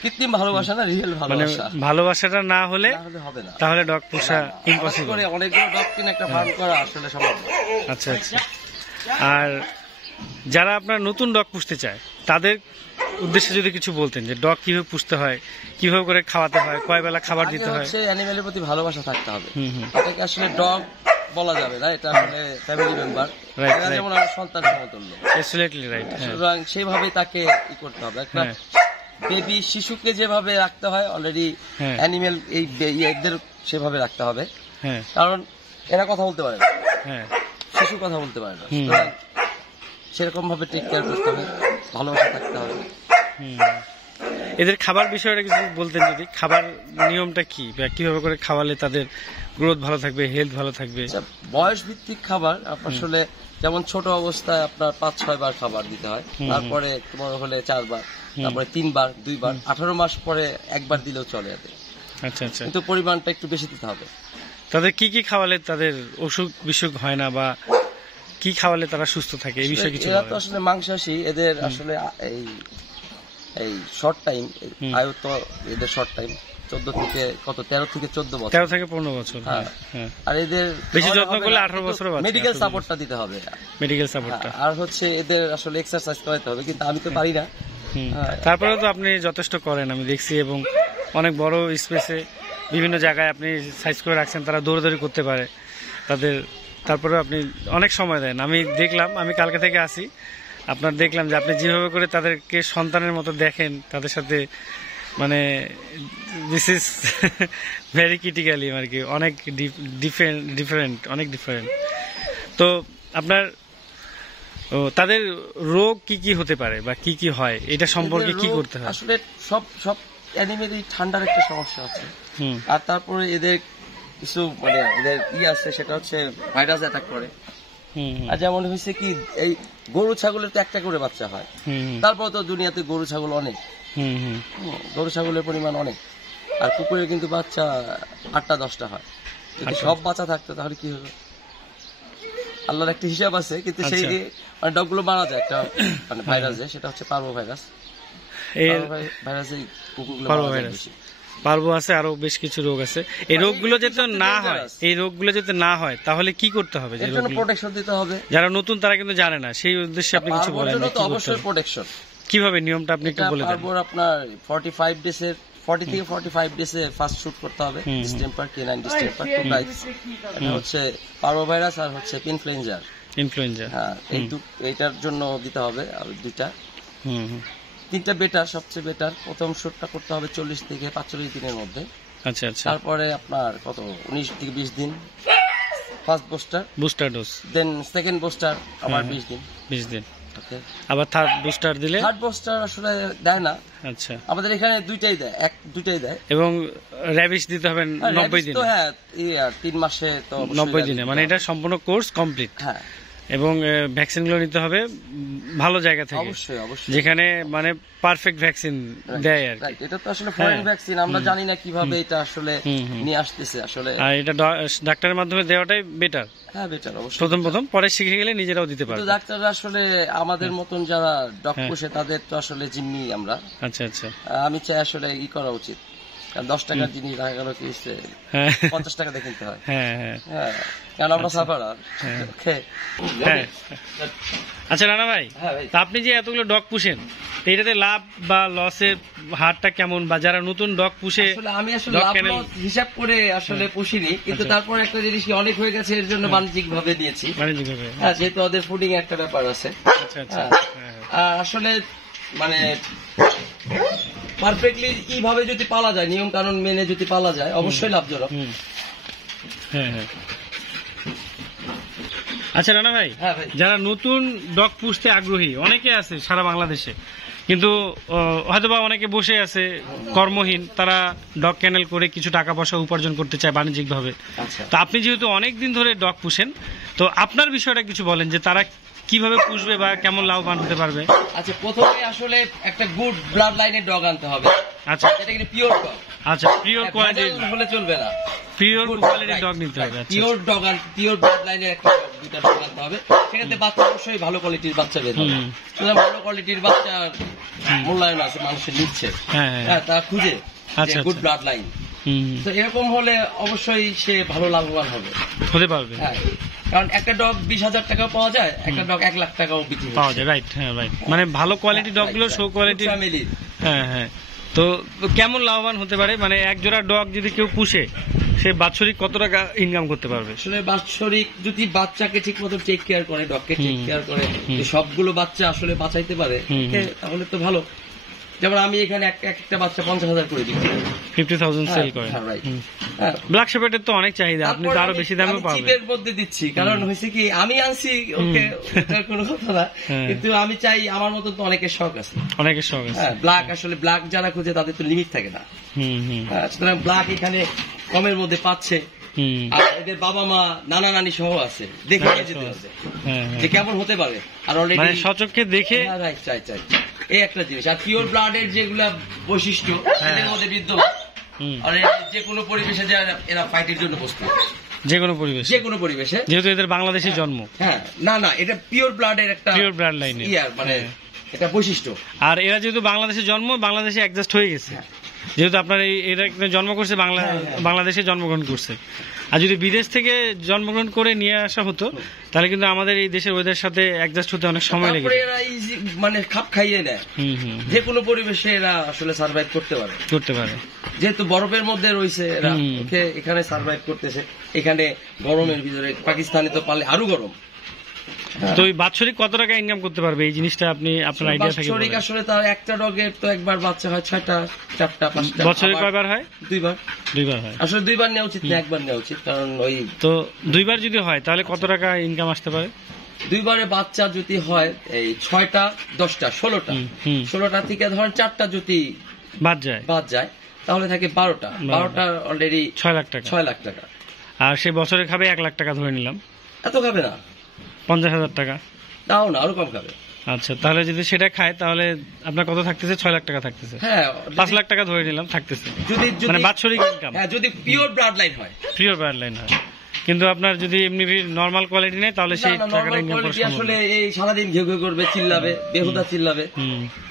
কৃত্রিম ভালোবাসা না, রিয়েল মানে ভালোবাসা। ভালোবাসাটা না হলে হবে না, তাহলে ডগ পোষা ইম্পসিবল। অনেকগুলো ডগ কিনে একটা ফার্ম করা আসলে সম্ভব না। আচ্ছা আচ্ছা। আর যারা আপনার নতুন ডগ পুষতে চায় তাদের উদ্দেশ্যে যদি কিছু বলতেন, যে ডগ কিভাবে পুষতে হয়, কিভাবে করে খাওয়াতে হয়, কয় বেলা খাবার দিতে হয়? অ্যানিমেলের প্রতি ভালোবাসা থাকতে হবে। এটাকে আসলে ডগ বলা যাবে না, এটা আসলে ফ্যামিলি মেম্বার, যেমন আমার সন্তান সমতুল্য। Absolutely right. সুতরাং সেইভাবে তাকে করতে হবে। একটা বেবি শিশুকে যেভাবে রাখতে হয় অলরেডি অ্যানিমেল এদের সেভাবে রাখতে হবে, কারণ এরা কথা বলতে পারে না, শিশু কথা বলতে পারে না, সেরকম ভাবে টেক কেয়ার করতে হবে, ভালোবাসা থাকতে হবে। এদের খাবার বিষয়টা কিছু বলতেন যদি, খাবার নিয়মটা কি বা কিভাবে করে খাওয়ালে তাদের গ্রোথ ভালো থাকবে, হেলথ ভালো থাকবে? বয়স ভিত্তিক খাবার আসলে, যেমন ছোট অবস্থায় আপনার 5-6 বার খাবার দিতে হয়, তারপরে বড় হলে 4 বার, তারপরে 3 বার, 2 বার, 18 মাস পরে 1 বার দিলেও চলে এতে। আচ্ছা আচ্ছা। কিন্তু পরিমাণটা একটু বেশি দিতে হবে। তাদের কি কি খাওয়ালে তাদের অসুখ বিসুখ হয় না, বা কি খাওয়ালে তারা সুস্থ থাকে, এই বিষয়ে কিছু? এরা তো আসলে মাংসাশী, এদের আসলে এই শর্ট টাইম আয়ু তো এদের শর্ট টাইম 13 থেকে 14 বছর, 13 থেকে 15 বছর। আর এদের বেশি যত্ন করলে 18 বছর মেডিকেল সাপোর্টটা দিতে হবে, মেডিকেল সাপোর্টটা। আর হচ্ছে এদের আসলে এক্সারসাইজ করাতে হবে, কিন্তু আমি তো পারি না। তারপরে তো আপনি যথেষ্ট করেন আমি দেখছি, এবং অনেক বড় স্পেসে বিভিন্ন জায়গায় আপনি সাইজ করে রাখছেন, তারা দৌড়াদৌড়ি করতে পারে তাদের, তারপরে আপনি অনেক সময় দেন। আমি দেখলাম, আমি কালকে থেকে আসি, আপনার দেখলাম যে আপনি যেভাবে করে তাদেরকে সন্তানের মতো দেখেন, তাদের সাথে মানে দিস ইজ ভেরি ক্রিটিক্যালি আর কি, অনেক ডিফারেন্ট, অনেক ডিফারেন্ট। তো আপনার তাদের রোগ কি কি হতে পারে বা কি কি হয়, এটা সম্পর্কে কি করতে হয়? আসলে সব অ্যানিমেলই ঠান্ডার একটা সমস্যা আছে, আর তারপরে এদের কিছু মানে এদের আছে, সেটা হচ্ছে ভাইরাস অ্যাটাক করে। আর যেমন হয়েছে কি, এই গরু ছাগলের তো একটা করে বাচ্চা হয়, তারপর তো দুনিয়াতে গরু ছাগল অনেক, গরু ছাগলের পরিমাণ অনেক, আর কুকুরের কিন্তু বাচ্চা 8টা-10টা হয়। যদি সব বাচ্চা থাকতো তাহলে কি হবে? আল্লাহর একটা হিসাব আছে, কিন্তু সেই মানে ডগগুলো মারা যায় একটা মানে ভাইরাসে, সেটা হচ্ছে পার্ভো ভাইরাস। ভাইরাসে কুকুরগুলো মারা যায় বেশি। পারবো আছে, আরো বেশ কিছু রোগ আছে। এই রোগগুলো যাতে না হয়, এই রোগগুলো যাতে না হয় তাহলে কি করতে হবে? এর জন্য প্রোটেকশন দিতে হবে। যারা নতুন তারা কিন্তু জানে না, সেই উদ্দেশ্যে আপনি কিছু বলেন। অবশ্যই প্রোটেকশন কিভাবে নিয়মটা আপনি একটু বলে দেন। আপনার 45 ডেজের 40 থেকে 45 ডেজে ফার্স্ট শুট করতে হবে distemper, canine distemper, two types. এটা হচ্ছে পারভো ভাইরাস আর হচ্ছে ইনফ্লুয়েঞ্জা। হ্যাঁ, এইটার জন্য দিতে হবে আর দুইটা। 3টা বেটার, সবচেয়ে বেটার। প্রথম শুটটা করতে হবে 40 থেকে 45 দিনের মধ্যে। আচ্ছা আচ্ছা। তারপরে আপনার কত 19 থেকে 20 দিন first booster dose, then second booster আবার 20 দিন। আবার থার্ড বুস্টার দিলে? থার্ড বুস্টার আসলে দেয় না। আচ্ছা, আমাদের এখানে দুইটাই দেয়। এবং র্যাবিস দিতে হবে 90 দিনে। হ্যাঁ, 3 মাসে তো 90 দিনে, মানে এটা সম্পূর্ণ কোর্স কমপ্লিট। হ্যাঁ, এবং ভ্যাকসিন গুলো নিতে হবে ভালো জায়গা থেকে, অবশ্যই যেখানে মানে পারফেক্ট ভ্যাকসিন দেয় আর কি। এটা তো আসলে ফরেন ভ্যাকসিন, আমরা জানি না কিভাবে এটা আসলে নিয়ে আসতেছে আসলে। আর এটা ডাক্তারের মাধ্যমে দেওয়াটাই বেটার। হ্যাঁ, বেটার অবশ্যই। প্রথম পরে শিখে গেলে নিজেরাও দিতে পারবে। কিন্তু ডাক্তাররা আসলে আমাদের মতন যারা ডগ পোষে তাদের তো আসলে জিম্মি আমরা। আচ্ছা আচ্ছা। আমি চাই আসলে করা উচিত, কারণ 10 টাকার জিনিস দেখা গেল কি 50 টাকা দিয়ে কিনতে হয়। হ্যাঁ, কারণ আমরা সাফারার। আচ্ছা রানা ভাই, তা আপনি যে এতগুলো ডগ পুষেন, এটাতে লাভ বা লসের হারটা কেমন? বা যারা নতুন ডগ পুষে, আমি আসলে লাভ লস হিসাব করে আসলে পুষিনি, কিন্তু তারপর একটা জিনিস অনেক হয়ে গেছে, এর জন্য বাণিজ্যিক ভাবে নিয়েছি। হ্যাঁ, যেহেতু ওদের ফুডিং একটা ব্যাপার আছে। আসলে মানে পারফেক্টলি কিভাবে যদি পালা যায়, নিয়ম কানুন মেনে যদি পালা যায়, অবশ্যই লাভজনক। আচ্ছা রানা ভাই, যারা নতুন ডগ পুষতে আগ্রহী অনেকে আছে সারা বাংলাদেশে, কিন্তু হয়তোবা অনেকে বসে আছে কর্মহীন, তারা ডগ ক্যানেল করে কিছু টাকা পয়সা উপার্জন করতে চায় বাণিজ্যিক ভাবে। তো আপনি যেহেতু অনেকদিন ধরে ডগ পুষেন, তো আপনার বিষয়টা কিছু বলেন যে তারা কিভাবে পুষবে বা কেমন লাভবান হতে পারবে। আচ্ছা, প্রথমে আসলে একটা গুড ব্লাড লাইনের ডগ আনতে হবে। আচ্ছা, এটা কিন্তু পিওর ডগ। আচ্ছা, পিওর কোয়ালিটি হলে চলবে না, পিওর কোয়ালিটির ডগ নিতে হবে। পিওর ডগ, পিওর ব্লাড লাইনের একটা দুইটা ডগ আনতে হবে। সেক্ষেত্রে বাচ্চা অবশ্যই ভালো কোয়ালিটির বাচ্চা বের হবে। সুতরাং ভালো কোয়ালিটির বাচ্চা মূল্যায়ন আছে, মানুষের নিচ্ছে, হ্যাঁ, তা খুঁজে গুড ব্লাড লাইন। তো এরকম হলে অবশ্যই সে ভালো লাভবান হতে পারবে। হ্যাঁ, কারণ একটা ডগ 20,000 টাকা পাওয়া যায়, একটা ডগ 1 লাখ টাকাও বিক্রি পাওয়া যায়। রাইট, হ্যাঁ রাইট। মানে ভালো কোয়ালিটি ডগ গুলো শো কোয়ালিটি ফ্যামিলি। হ্যাঁ, তো কেমন লাভবান হতে পারে? মানে এক জোড়া ডগ যদি কেউ পুষে, সে বাৎসরিক কত টাকা ইনকাম করতে পারবে? আসলে বাৎসরিক যদি বাচ্চাকে ঠিক মতো টেক কেয়ার করে, ডগকে টেক কেয়ার করে, সবগুলো বাচ্চা আসলে বাঁচাইতে পারে, তাহলে তো ভালো। যেমন আমি এখানে একটা বাচ্চা 50,000 করে দিচ্ছি, 50,000 সেল করে। ব্ল্যাক শেপার্ডের তো অনেক চাহিদা, আপনি তো আরো বেশি দামে পাবেন। চিপের মধ্যে দিচ্ছি, কারণ হয়েছে কি আমি আনছি ওকে, কোনো কথা না, কিন্তু আমি চাই আমার মতো তো অনেকের শখ আছে, ব্ল্যাক আসলে ব্ল্যাক যারা খুঁজে তাদের তো লিমিট থাকে না। সুতরাং ব্ল্যাক এখানে কমের মধ্যে পাচ্ছে, আর এদের বাবা মা নানা নানি সহ আছে, দেখে যেতে হবে যে কেমন হতে পারে। আর অলরেডি সচক্ষে দেখে চাই এই একটা জিনিস। আর পিওর ব্লাডের যেগুলা বৈশিষ্ট্য এদের মধ্যে বিদ্যমান, আর যে কোনো পরিবেশে এরা ফাইটের জন্য প্রস্তুত, যে কোনো পরিবেশে, যেহেতু এদের বাংলাদেশে জন্ম। হ্যাঁ, না এটা পিওর ব্লাডের একটা পিওর ব্লাড লাইন, মানে এটা বৈশিষ্ট্য। আর এরা যেহেতু বাংলাদেশে জন্ম, বাংলাদেশে অ্যাডজাস্ট হয়ে গেছে, যেহেতু আপনার এরা জন্ম করছে বাংলাদেশে জন্মগ্রহণ করছে। আর যদি বিদেশ থেকে জন্মগ্রহণ করে নিয়ে আসা হতো, তাহলে কিন্তু আমাদের এই দেশের ওদের সাথে অ্যাডজাস্ট হতে অনেক সময় লেগে, মানে খাপ খাইয়ে নেয়, যে কোনো পরিবেশে এরা আসলে সার্ভাইভ করতে পারে। যেহেতু বরফের মধ্যে রয়েছে এরা, এখানে সার্ভাইভ করতেছে। এখানে গরমের ভিতরে, পাকিস্তানে তো পারলে আরো গরম। তো বাৎসরিক কত টাকা ইনকাম করতে পারবে এই জিনিসটা আপনি আপনার আইডিয়া থাকে? বাৎসরিক আসলে তার একটা ডগের তো একবার বাচ্চা হয় 6টা 4টা 5টা। বছরে কয়বার হয়? 2বার হয়। আসলে 2বার নেওয়া উচিত না, একবার নেওয়া উচিত, কারণ ওই তো 2বার যদি হয় তাহলে কত টাকা ইনকাম আসতে পারে? 2বারে বাচ্চা যদি হয় এই 6টা 10টা 16টা থেকে ধরেন 4টা যদি বাদ যায় তাহলে থাকে 12টা অলরেডি 6 লাখ টাকা। আর সে বছরে খাবে 1 লাখ টাকা ধরে নিলাম। এত খাবে না, 50,000 টাকা। তাও না, আরো কম খাবে। আচ্ছা, তাহলে যদি সেটা খায় তাহলে আপনার কত থাকতেছে? 6 লাখ টাকা থাকতেছে। হ্যাঁ, 5 লাখ টাকা ধরে নিলাম থাকতেছে, মানে বাৎসরিক ইনকাম। হ্যাঁ, যদি পিওর ব্লাড লাইন হয়। কিন্তু আপনার যদি এমনি নরমাল কোয়ালিটি নেই, তাহলে সেই টাকাটা ইনকাম করা সম্ভব না। আসলে এই সারাদিন ঘেউ ঘেউ করবে, চিল্লাবে, বেহুদা চিল্লাবে,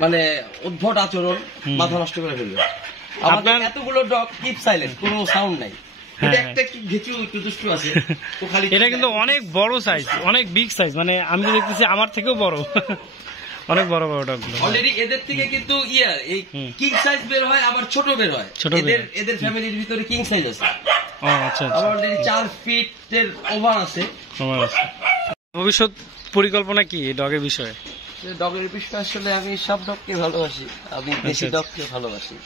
মানে উদ্ভট আচরণ, মাথা নষ্ট করে ফেলবে। আমাদের আপনার- এতগুলো ডগ কিপ সাইলেন্ট, কোনো সাউন্ড নাই। হ্যাঁ। এটা একটা কি ঘেচু একটু দুষ্টু আছে, ও খালি এটা কিন্তু অনেক বড় সাইজ, অনেক বিগ সাইজ, মানে আমি তো দেখতেছি আমার থেকেও বড়। অনেক বড় বড় ডগগুলো। অলরেডি এদের থেকে কিন্তু এই হুম। কিং সাইজ বের হয়, আবার ছোট বের হয়। ছোট বের হয়। এদের ফ্যামিলির ভিতরে কিং সাইজ আছে, ও আচ্ছা আবার আচ্ছা। অলরেডি 4 ফিটের ওভার আছে। আমার আছে। ভবিষ্যৎ পরিকল্পনা কি এই ডগের বিষয়ে? ডগের বিষয়ে আসলে আমি সব ডগকে ভালোবাসি, আমি দেশি আচ্ছা। ডগকে ভালোবাসি।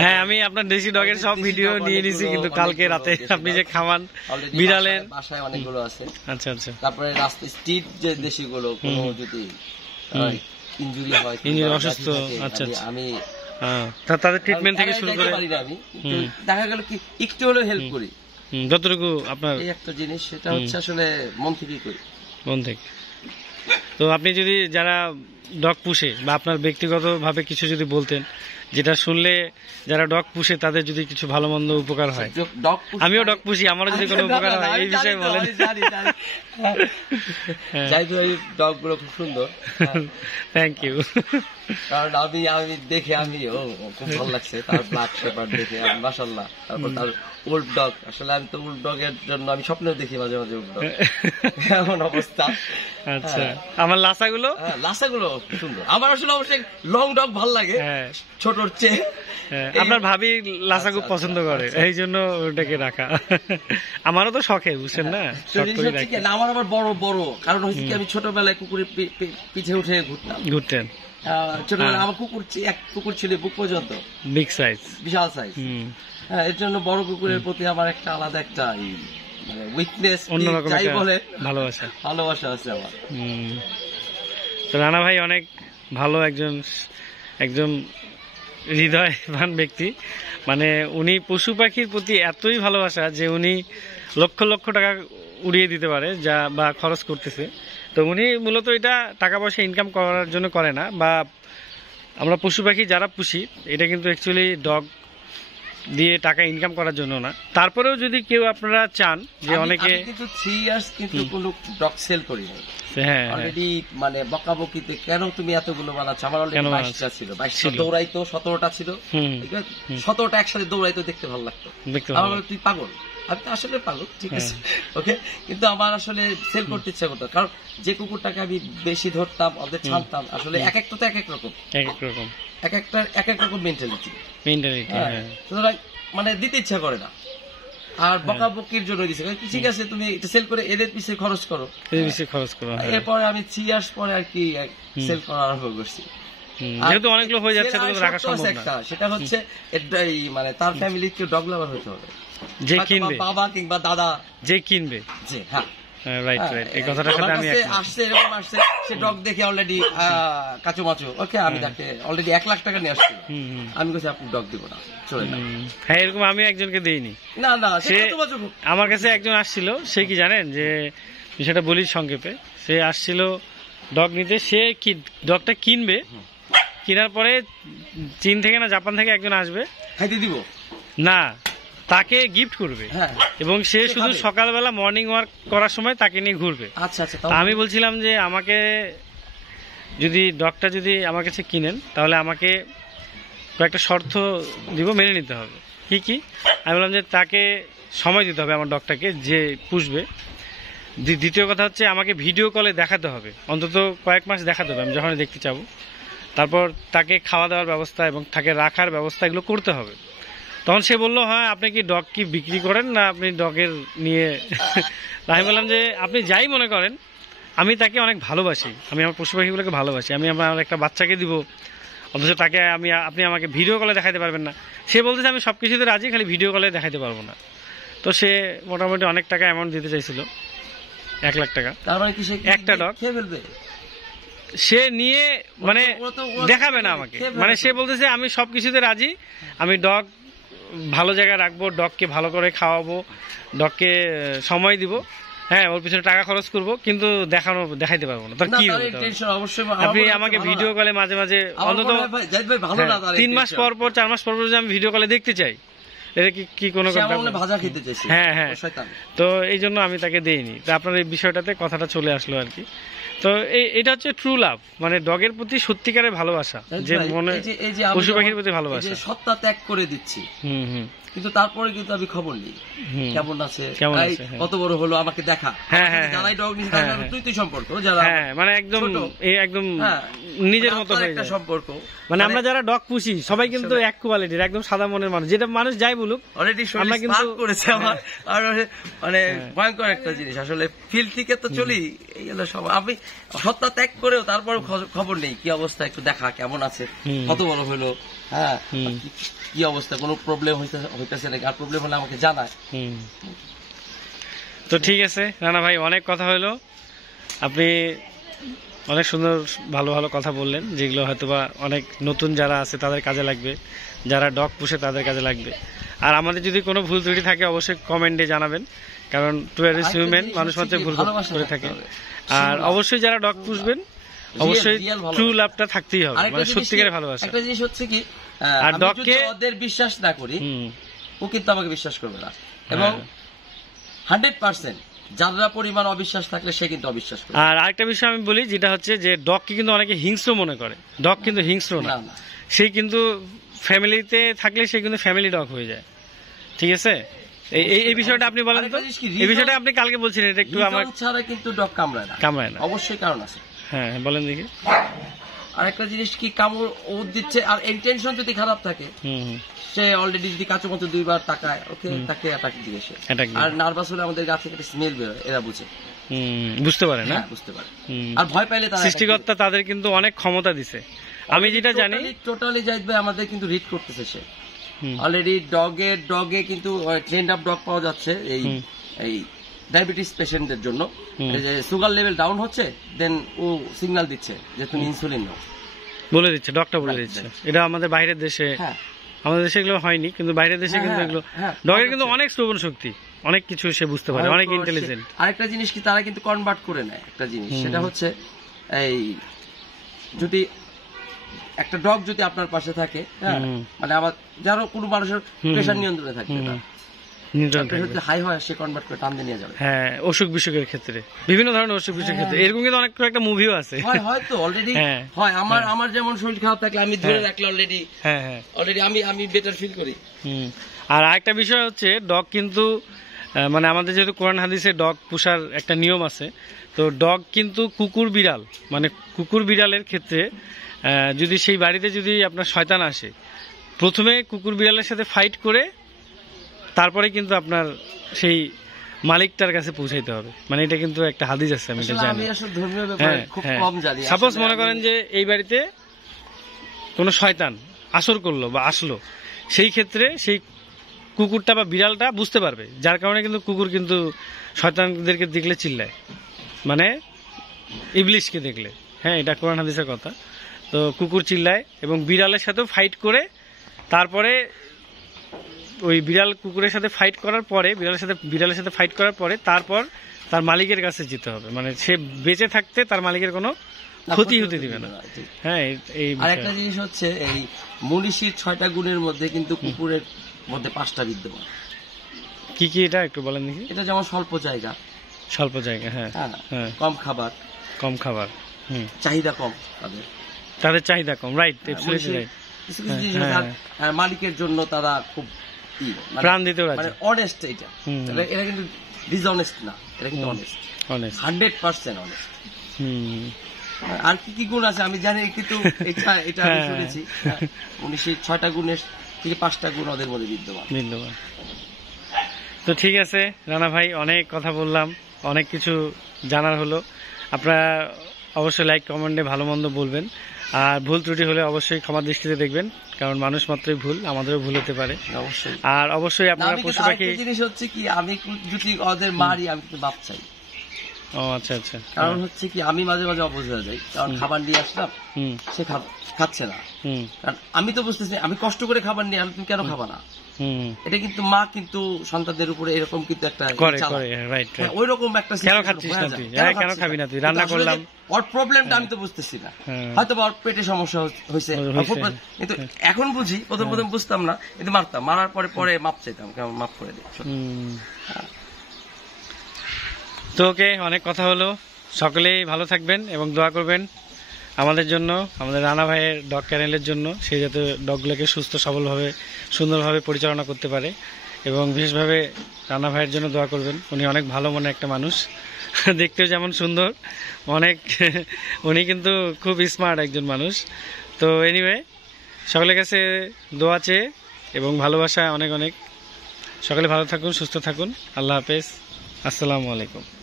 হ্যাঁ, আমি আপনার দেশি ডগের সব দেশি ভিডিও dog নিয়ে নিছি, কিন্তু অনেকগুলো- কালকে রাতে দেশি আপনি dog যে খাওয়ান already বিড়ালের। বাসায় অনেকগুলো আছে। আচ্ছা আচ্ছা। তারপরে রাস্তায় স্ট্রিট যে দেশিগুলো কোনো যদি ইনজুরি হয়, Injury, কিংবা অসুস্থ, ব্যাধি থাকে, আচ্ছা, আমি- আচ্ছা। আমি হ্যাঁ, তাদের ট্রিটমেন্ট থেকে একাই শুরু যাইতে করে পারি না আমি, কিন্তু হুম। দেখা গেল কি একটু হলেও হেল্প করি। যতটুকু আপনার এই একটা জিনিস, সেটা হচ্ছে আসলে মন থেকেই করি। মন থেকে। তো আপনি যদি যারা ডগ পুষে বা আপনার ব্যক্তিগতভাবে কিছু যদি বলতেন, যেটা শুনলে যারা ডগ পুষে তাদের যদি কিছু ভালো মন্দ উপকার হয়। ডগ আমিও ডগ পুষি, আমারও যদি কোনো উপকার হয় এই বিষয়ে বলেন। হ্যাঁ। যাই তো, এই ডগ গুলো খুব সুন্দর, থ্যাংক ইউ। কারণ আমি দেখে খুব ভালো লাগছে তার ব্ল্যাক শেপার্ড দেখে, মাশাআল্লাহ। তারপর তার উল্ফ ডগ, আসলে আমি তো উল্ফ ডগের জন্য আমি স্বপ্নেও দেখি মাঝে মাঝে উল্ফ ডগ, এমন অবস্থা। আচ্ছা, আমার লাসাগুলো লাসাগুলো খুব সুন্দর। আমার আসলে অবশ্যই লং ডগ ভালো লাগে, হ্যাঁ ছোটর চেয়ে। হ্যাঁ, আপনার ভাবি লাসা খুব আচ্ছা, পছন্দ করে, এই জন্য ওটাকে রাখা। আমারও তো শখে, বুঝছেন না, তো শখ জিনিস করে হচ্ছে রাখি। কি, না, আমার আবার বড় বড়, কারণ হচ্ছে কি আমি ছোটবেলায় কুকুরের পিছে উঠে ঘুরতাম। ঘুরতেন ছোটবেলায় হ্যাঁ। আমার এক কুকুর ছিল বুক পর্যন্ত, বিগ সাইজ। বিশাল সাইজ। হুম, হ্যাঁ, এর জন্য বড় কুকুরের প্রতি আমার একটা আলাদা একটা উইকনেস, অন্যরকম যাই একটা বলে ভালোবাসা। ভালোবাসা আছে আমার। হুম। তো রানা ভাই অনেক ভালো একজন একজন হৃদয়বান ব্যক্তি, মানে উনি পশু পাখির প্রতি এতই ভালোবাসা যে উনি লক্ষ লক্ষ টাকা উড়িয়ে দিতে পারে যা বা খরচ করতেছে। তো উনি মূলত এটা টাকা পয়সা ইনকাম করার জন্য করে না, বা আমরা পশু পাখি যারা পুষি এটা কিন্তু অ্যাকচুয়ালি ডগ দিয়ে টাকা ইনকাম করার জন্য না। তারপরেও যদি কেউ আপনারা চান যে অনেকে আমি কিন্তু 3 ইয়ার্স কিন্তু কোনো ডগ সেল করি না হ্যাঁ অলরেডি, মানে বকাবকিতে কেন তুমি এতগুলো বানাচ্ছ, আমার অলরেডি কেন 22টা ছিল, 22টা ছিল। দৌড়াইতো, 17টা ছিল, হুম 17টা একসাথে দৌড়াইতো, দেখতে ভালো লাগতো। দেখতে আমার ভালো বলে, তুই পাগল। আমি তো আসলে পাগল, ঠিক আছে, ওকে, কিন্তু আমার আসলে সেল করতে ইচ্ছা করতো, কারণ যে কুকুরটাকে আমি বেশি ধরতাম, ওদের ছাড়তাম, আসলে এক একটা তো এক এক রকম, এক এক রকম এক একটা এক এক রকম মেন্টালিটি, মেন্টালিটি। হ্যাঁ সুতরাং মানে দিতে ইচ্ছা করে না, আর বকাবকির জন্য দিছে, ঠিক আছে তুমি এটা সেল করে এদের পিছিয়ে খরচ করো। এই বিষয়ে খরচ করা হয়। এরপরে আমি 3 ইয়ার্স পরে আর কি সেল করা আরম্ভ করছি। যেহেতু অনেকগুলো হয়ে যাচ্ছে আর তো রাখা শর্ত আছে সম্ভব না। একটা, সেটা হচ্ছে মানে তার ফ্যামিলি কেউ ডগ লাভার হতে হবে, যে হয়তো কিনবে বাবা কিংবা দাদা, যে কিনবে যে হ্যাঁ রাইট রাইট, এই কথাটার আমার সাথে আমি কাছে একমত। আসছে, এরকম আসছে, সে ডগ দেখে অলরেডি কাচু মাচু, ওকে, আমি তাকে অলরেডি 1 লাখ টাকা নিয়ে আসছি, হুম, হুম, আমি বলছি আপনি ডগ দিব না, চলে না, হ্যাঁ এরকম আমি একজনকে দেইনি। না না, সে সে কাচু মাচু, আমার কাছে একজন আসছিল, সে কি জানেন যে বিষয়টা বলি সংক্ষেপে, সে আসছিল ডগ নিতে, সে কি ডগটা কিনবে, কেনার পরে চীন থেকে না জাপান থেকে একজন আসবে, খাইতে দিব, না তাকে গিফট করবে, হ্যাঁ, এবং সে সে শুধু খাবে। সকালবেলা মর্নিং ওয়াক করার সময় তাকে নিয়ে ঘুরবে। আচ্ছা আচ্ছা, তা আমি বলছিলাম যে আমাকে যদি ডগটা যদি আমার কাছে কিনেন তাহলে আমাকে কয়েকটা শর্ত দিব, মেনে নিতে হবে। কি কি? আমি বললাম যে তাকে সময় দিতে হবে আমার ডগটাকে যে পুষবে। দ্বিতীয় কথা হচ্ছে আমাকে ভিডিও কলে দেখাতে হবে, অন্তত কয়েক মাস দেখাতে হবে আমি যখন দেখতে চাবো। তারপর তাকে খাওয়া দাওয়ার ব্যবস্থা এবং তাকে রাখার ব্যবস্থা এগুলো করতে হবে। তখন সে বললো, হ্যাঁ আপনি কি ডগ কি বিক্রি করেন না আপনি ডগের নিয়ে? আমি বললাম যে আপনি যাই মনে করেন, আমি তাকে অনেক ভালোবাসি, আমি আমার পশু পাখিগুলোকে ভালোবাসি, আমি আমার একটা বাচ্চাকে দিব, অথচ তাকে আপনি আমাকে ভিডিও কলে দেখাতে পারবেন না। সে বলতেছে আমি সব কিছুতে রাজি, খালি ভিডিও কলে দেখাতে পারবো না। তো সে মোটামুটি অনেক টাকা অ্যামাউন্ট দিতে চাইছিল, 1 লাখ টাকা। তার মানে কি সে একটা dog? খেয়ে ফেলবে? সে নিয়ে মানে ও তো দেখাবে না আমাকে, খেয়ে ফেলবে মানে তো। সে বলতেছে আমি সব কিছুতে রাজি, আমি ডগ ভালো জায়গায় রাখবো, ডগকে ভালো করে খাওয়াবো, ডগকে সময় দিব, হ্যাঁ ওর পিছনে টাকা খরচ করবো, কিন্তু দেখাইতে পারবো না। তার না, কি তার হবে এই তাহলে? টেনশন অবশ্যই, আমার আপনি মনে হয় আমাকে ভালো ভিডিও না। কলে মাঝে মাঝে আমার অন্তত মনে হয় ভাই, জাহিদ ভাই ভালো না, তার এই 3 মাস tension। পর 4 মাস পর যদি আমি ভিডিও কলে দেখতে চাই, এটা কি কোনো সে কথা? আমার মনে হয় ভাজা খেতে চাইছে। হ্যাঁ হ্যাঁ, ও শয়তান। তো এই জন্য আমি তাকে দেইনি। তো আপনার এই বিষয়টাতে কথাটা চলে আসলো আর কি। তো এটা হচ্ছে ট্রু লাভ, মানে ডগের প্রতি সত্যিকারের ভালোবাসা, যে মনে পশু পাখির প্রতি ভালোবাসা, সত্তা ত্যাগ করে দিচ্ছি। কিন্তু তারপরে কিন্তু আমি খবর নেই কেমন আছে, কত বড় হলো, আমাকে দেখা। যারাই ডগ নিচ্ছে তুই সম্পর্ক, যারা মানে একদম একদম নিজের মতো একটা সম্পর্ক, মানে আমরা যারা ডগ পুষি সবাই কিন্তু এক কোয়ালিটির, একদম সাদা মনের মানুষ, যেটা মানুষ যাই বলুক অলরেডি আমরা কিন্তু করেছে আমার। আর মানে ভয়ঙ্কর একটা জিনিস আসলে, ফিল থেকে তো চলি এই হলো সব। আমি সত্তা ত্যাগ করেও তারপরে খবর নেই কি অবস্থা, একটু দেখা কেমন আছে, কত বড় হলো, হ্যাঁ কি অবস্থা, কোনো প্রবলেম হইতেছে নাকি, আর প্রবলেম হলে আমাকে জানায়। তো ঠিক আছে রানা ভাই, অনেক কথা হলো, আপনি অনেক সুন্দর ভালো ভালো কথা বললেন, যেগুলো হয়তোবা অনেক নতুন যারা আছে তাদের কাজে লাগবে, যারা ডগ পুষে তাদের কাজে লাগবে। আর আমাদের যদি কোনো ভুল ত্রুটি থাকে অবশ্যই কমেন্টে জানাবেন, কারণ টুয়ারিস হিউম্যান মানুষ মাত্র ভুল করে থাকে। আর অবশ্যই যারা ডগ পুষবেন অবশ্যই ট্রু লাভটা থাকতেই হবে, মানে সত্যিকারের ভালোবাসা। একটা জিনিস হচ্ছে কি, আর ডগকে ওদের বিশ্বাস না করি, ও কিন্তু আমাকে বিশ্বাস করবে না, এবং 100% যারা পরিমাণ অবিশ্বাস থাকলে সে কিন্তু অবিশ্বাস করে। আর আরেকটা বিষয় আমি বলি, যেটা হচ্ছে যে ডগকে কিন্তু অনেকে হিংস্র মনে করে, ডগ কিন্তু হিংস্র না, সে কিন্তু ফ্যামিলিতে থাকলে সে কিন্তু ফ্যামিলি ডগ হয়ে যায়। ঠিক আছে, এই বিষয়টা আপনি বলেন তো, এই বিষয়টা আপনি কালকে বলছিলেন, এটা একটু আমার ছাড়া কিন্তু ডগ কামড়ায় না, অবশ্যই কারণ আছে। হ্যাঁ বলেন দেখি। আর একটা জিনিস কি, কামড় ও দিচ্ছে, আর ইন্টেনশন যদি খারাপ থাকে, সে অলরেডি যদি কাঁচো মতো 2 বার তাকায়, ওকে তাকে অ্যাটাক দিবে সে। আর নার্ভাস হলে আমাদের গা থেকে একটা স্মেল বের হয়, এরা বুঝে, বুঝতে পারে না, বুঝতে পারে। আর ভয় পাইলে সৃষ্টিকর্তা তাদের কিন্তু অনেক ক্ষমতা দিছে। আমি যেটা জানি টোটালি জাহিদ ভাই আমাদের কিন্তু রিড করতেছে সে অলরেডি। ডগে কিন্তু ট্রেন্ড আপ ডগ পাওয়া যাচ্ছে এই ডায়াবেটিস পেশেন্টদের জন্য, সুগার লেভেল ডাউন হচ্ছে, দেন ও সিগন্যাল দিচ্ছে যে তুমি ইনসুলিন নাও, বলে দিচ্ছে, ডক্টর বলে দিচ্ছে। এটা আমাদের বাইরের দেশে, আমাদের দেশে এগুলো হয়নি, কিন্তু বাইরের দেশে কিন্তু এগুলো, ডগের কিন্তু অনেক শ্রবণ শক্তি, অনেক কিছু সে বুঝতে পারে, অনেক ইন্টেলিজেন্ট। আরেকটা জিনিস কি, তারা কিন্তু কনভার্ট করে নেয় একটা জিনিস, সেটা হচ্ছে এই যদি একটা ডগ যদি আপনার পাশে থাকে, মানে আবার যারা কোনো মানুষের প্রেশার নিয়ন্ত্রণে থাকে, হাই হয়, সে কনভার্ট করে টান দিয়ে নিয়ে যাবে। হ্যাঁ, অসুখ বিসুখের ক্ষেত্রে, বিভিন্ন ধরনের অসুখ বিসুখের ক্ষেত্রে এরকম কিন্তু অনেক একটা মুভিও আছে, হয়তো অলরেডি হয়। আমার যেমন শরীর খারাপ থাকলে আমি ধরে রাখলে অলরেডি আমি বেটার ফিল করি। আর আরেকটা বিষয় হচ্ছে, ডগ কিন্তু মানে আমাদের যেহেতু কোরআন হাদিসে ডগ পোষার একটা নিয়ম আছে, তো ডগ কিন্তু কুকুর বিড়াল, মানে কুকুর বিড়ালের ক্ষেত্রে যদি সেই বাড়িতে যদি আপনার শয়তান আসে, প্রথমে কুকুর বিড়ালের সাথে ফাইট করে তারপরে কিন্তু আপনার সেই মালিকটার কাছে পৌঁছাইতে হবে, মানে এটা কিন্তু একটা হাদিস আছে, আমি এটা জানি। সাপোজ মনে করেন যে এই বাড়িতে কোনো শয়তান আসর করলো বা আসলো, সেই ক্ষেত্রে সেই কুকুরটা বা বিড়ালটা বুঝতে পারবে, যার কারণে কিন্তু কুকুর কিন্তু শয়তানদেরকে দেখলে চিল্লায়, মানে ইবলিশকে দেখলে। হ্যাঁ, এটা কোরআন হাদিসের কথা। তো কুকুর চিল্লায় এবং বিড়ালের সাথেও ফাইট করে, তারপরে ওই বিড়াল কুকুরের সাথে ফাইট করার পরে, বিড়ালের সাথে ফাইট করার পরে তারপর তার মালিকের কাছে যেতে হবে, মানে সে বেঁচে থাকতে তার মালিকের কোনো ক্ষতি হতে দিবে না। হ্যাঁ, এই আরেকটা জিনিস হচ্ছে, এই মনীষীর 6টা গুণের মধ্যে কিন্তু কুকুরের মধ্যে 5টা বিদ্যমান। কি কি এটা একটু বলেন দেখি। এটা যেমন স্বল্প জায়গা, হ্যাঁ, কম খাবার, চাহিদা কম, তাদের চাহিদা কম, রাইট, মালিকের জন্য তারা খুব প্রাণ দিতে রাজি, মানে অনেস্ট। এরা কিন্তু ডিসঅনেস্ট না, এরা কিন্তু অনেস্ট, 100% অনেস্ট। আর কি কি গুণ আছে আমি জানি, কিন্তু এটা আমি শুনেছি 6টা গুণের থেকে 5টা গুণ ওদের মধ্যে বিদ্যমান। তো ঠিক আছে রানা ভাই, অনেক কথা বললাম, অনেক কিছু জানার হলো। আপনারা অবশ্যই লাইক কমেন্টে ভালো মন্দ বলবেন, আর ভুল ত্রুটি হলে অবশ্যই ক্ষমা দৃষ্টিতে দেখবেন, কারণ মানুষ মাত্রই ভুল, আমাদেরও ভুল হতে পারে। অবশ্যই। আর অবশ্যই আপনারা পশু পাখি, জিনিস হচ্ছে কি, আমি যদি ওদের মারি আমি কিন্তু মাপ চাই। ও আচ্ছা আচ্ছা। কারণ হচ্ছে কি, আমি মাঝে মাঝে অবুঝ হয়ে যাই, কারণ খাবার নিয়ে আসলাম, সে খাচ্ছে না, কারণ আমি তো বুঝতেছি আমি কষ্ট করে খাবার নিয়ে, আমি তুমি কেন খাবা না। এটা কিন্তু মা কিন্তু সন্তানদের উপরে এরকম কিন্তু একটা ওই রকম একটা, কেন খাচ্ছিস না তুই, কেন খাবি না তুই, রান্না করলাম, ওর প্রবলেমটা আমি তো বুঝতেছি না, হয়তো ওর পেটে সমস্যা হয়েছে, কিন্তু এখন বুঝি, প্রথম বুঝতাম না, কিন্তু মারতাম, মারার পরে মাপ চাইতাম, কেমন মাপ করে দিই। তো ওকে, অনেক কথা হলো, সকলেই ভালো থাকবেন এবং দোয়া করবেন আমাদের জন্য, আমাদের রানা ভাইয়ের ডগ ক্যানেলের জন্য, সে যাতে ডগগুলোকে সুস্থ সবলভাবে সুন্দরভাবে পরিচালনা করতে পারে। এবং বিশেষভাবে রানা ভাইয়ের জন্য দোয়া করবেন, উনি অনেক ভালো মনে একটা মানুষ, দেখতেও যেমন সুন্দর, অনেক উনি কিন্তু খুব স্মার্ট একজন মানুষ। তো এনিওয়ে, সকলের কাছে দোয়া চেয়ে এবং ভালোবাসা অনেক অনেক। সকলে ভালো থাকুন, সুস্থ থাকুন। আল্লাহ হাফেজ, আসসালামু আলাইকুম।